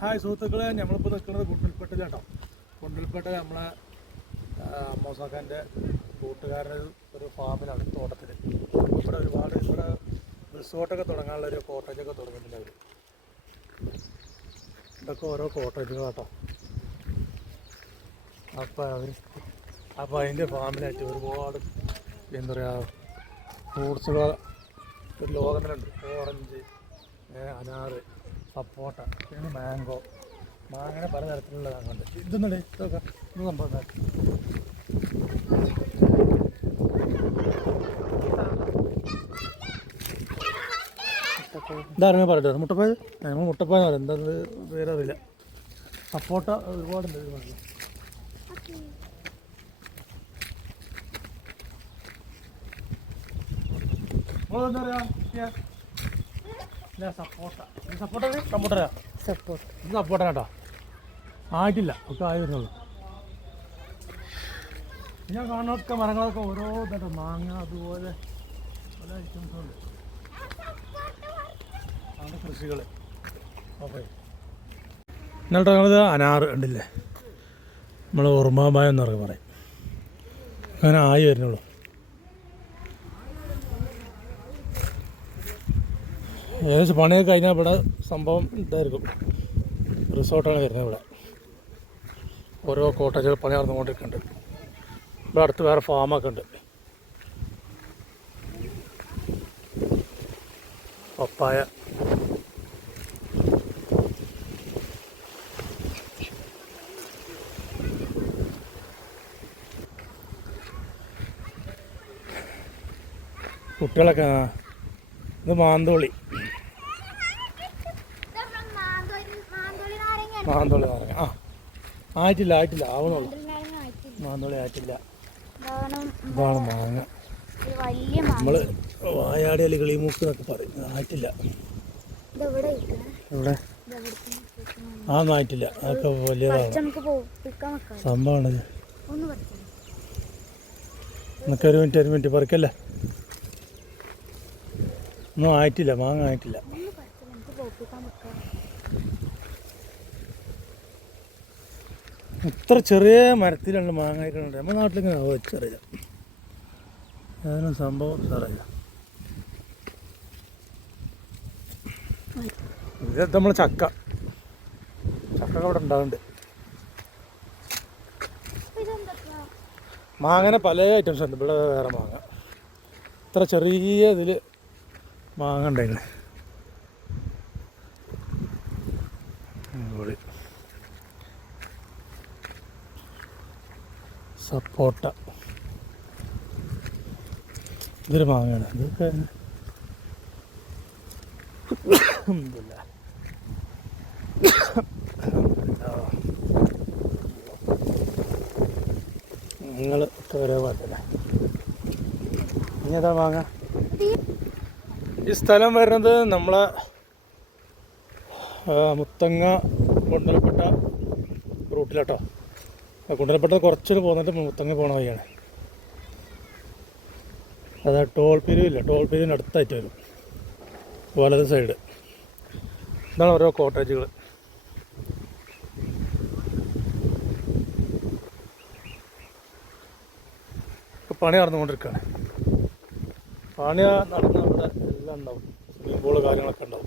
Hi സുഹൃത്തുക്കളെ, നമ്മളിപ്പോൾ നിൽക്കുന്നത് ഗുണ്ടൽപേട്ടയിലാട്ടോ. ഗുണ്ടൽപേട്ട നമ്മളെ മോസാഖാൻ്റെ കൂട്ടുകാരൻ്റെ ഒരു ഫാമിലാണ്, തോട്ടത്തിൽ. ഇവിടെ ഒരുപാട് റിസോർട്ടൊക്കെ തുടങ്ങാനുള്ളൊരു കോട്ടേജൊക്കെ തുടങ്ങിയിട്ടുണ്ട് അവർ. ഇതൊക്കെ ഓരോ കോട്ടേജുകളാട്ടോ. അപ്പോൾ അതിൻ്റെ ഫാമിലായിട്ട് ഒരുപാട് എന്താ പറയുക ഫ്രൂട്ട്സുകൾ ഒരു ലോകത്തിലുണ്ട്. ഓറഞ്ച്, അനാറ്, സപ്പോട്ട, പിന്നെ മാംഗോ, അങ്ങനെ പലതരത്തിലുള്ള സാധനമുണ്ട്. ഇതൊന്നുണ്ട്, ഇതൊക്കെ ഇത് സംഭവം ഇതായിരുന്നു പറയട്ടെ. മുട്ടപ്പായ, നമ്മൾ മുട്ടപ്പായ പറയാം, എന്താ പേരറിയില്ല. സപ്പോട്ട ഒരുപാടുണ്ട്. എന്താ പറയുക, സപ്പോട്ട. സപ്പോട്ട സപ്പോട്ട സപ്പോട്ട ഇത് സപ്പോട്ട കേട്ടോ. ആയിട്ടില്ല, ഒക്കെ ആയി വരുന്നുള്ളൂ. ഞാൻ കാണുന്നൊക്കെ മരങ്ങളൊക്കെ ഓരോ ഇതായിട്ട് മാങ്ങ, അതുപോലെ പല ഐറ്റംസുണ്ട്. ആണ് കൃഷികൾ. ഓക്കെ, എന്നിട്ട് ഞങ്ങളിത് അനാറ് ഉണ്ടില്ലേ, നമ്മൾ ഉറുമാമ്പായം എന്ന് പറയും. അങ്ങനെ ആയി വരുന്നുള്ളൂ. ഏകദേശം പണിയൊക്കെ കഴിഞ്ഞാൽ ഇവിടെ സംഭവം ഇതായിരിക്കും, റിസോർട്ടാണ് വരുന്നത്. ഇവിടെ ഓരോ കോട്ടേജുകൾ പണി നടന്നുകൊണ്ടിരിക്കുന്നുണ്ട്. ഇവിടെ അടുത്ത് വേറെ ഫാമൊക്കെ ഉണ്ട്. പപ്പായ, കുട്ടികളൊക്കെ. ഇത് മാന്തോളി, മാന്തോളി നാരങ്ങ. ആയിട്ടില്ല ആവണുള്ളൂ. മാന്തോളി ആയിട്ടില്ല. ഇതാണ് മാങ്ങ. നമ്മൾ വായാടി അല്ലെങ്കിൽ കിളിമൂക്ക് എന്നൊക്കെ പറയും. ആയിട്ടില്ല. ഇവിടെ അതൊന്നും ആയിട്ടില്ല. അതൊക്കെ വലിയതാണ് സംഭവമാണ്. എന്നൊക്കെ ഒരു മിനിറ്റ് പറിക്കല്ലേ. ഒന്നും ആയിട്ടില്ല, മാങ്ങ ആയിട്ടില്ല. ഇത്ര ചെറിയ മരത്തിലുള്ള മാങ്ങ ആയിട്ടുണ്ട്. നമ്മുടെ നാട്ടിലിങ്ങനെ വെച്ചറിയാം. അതിനും സംഭവം അറിയില്ല. ഇത് നമ്മൾ ചക്ക അവിടെ ഉണ്ടാകുന്നുണ്ട്. മാങ്ങനെ പല ഐറ്റംസ് ഉണ്ട്. ഇവിടെ വേറെ മാങ്ങ, ഇത്ര ചെറിയ ഇതിൽ മാങ്ങ ഉണ്ടായിരുന്നു. സപ്പോട്ട, ഇതൊരു മാങ്ങയാണ്. ഇതൊക്കെ നിങ്ങൾ ഓരോ പാട്ടില്ല. ഇനി ഏതാ മാങ്ങ? ഈ സ്ഥലം വരുന്നത് നമ്മളെ മുത്തങ്ങ ഗുണ്ടൽപേട്ട റൂട്ടിലാട്ടോ. ഗുണ്ടൽപേട്ട കുറച്ചൊരു പോന്നിട്ട് മുത്തങ്ങ പോണ വഴിയാണ്. അതാ ടോൾ പിരിവില്ല, ടോൾ പിരിവിന് അടുത്തായിട്ട് വരും, വലത് സൈഡ്. ഇതാണ് ഓരോ കോട്ടേജുകൾ. പണി നടന്നുകൊണ്ടിരിക്കുകയാണ്. പണി നടന്ന അവിടെ എല്ലാം ഉണ്ടാവും. സ്വിമ്മിംഗ് പൂള് കാര്യങ്ങളൊക്കെ ഉണ്ടാവും.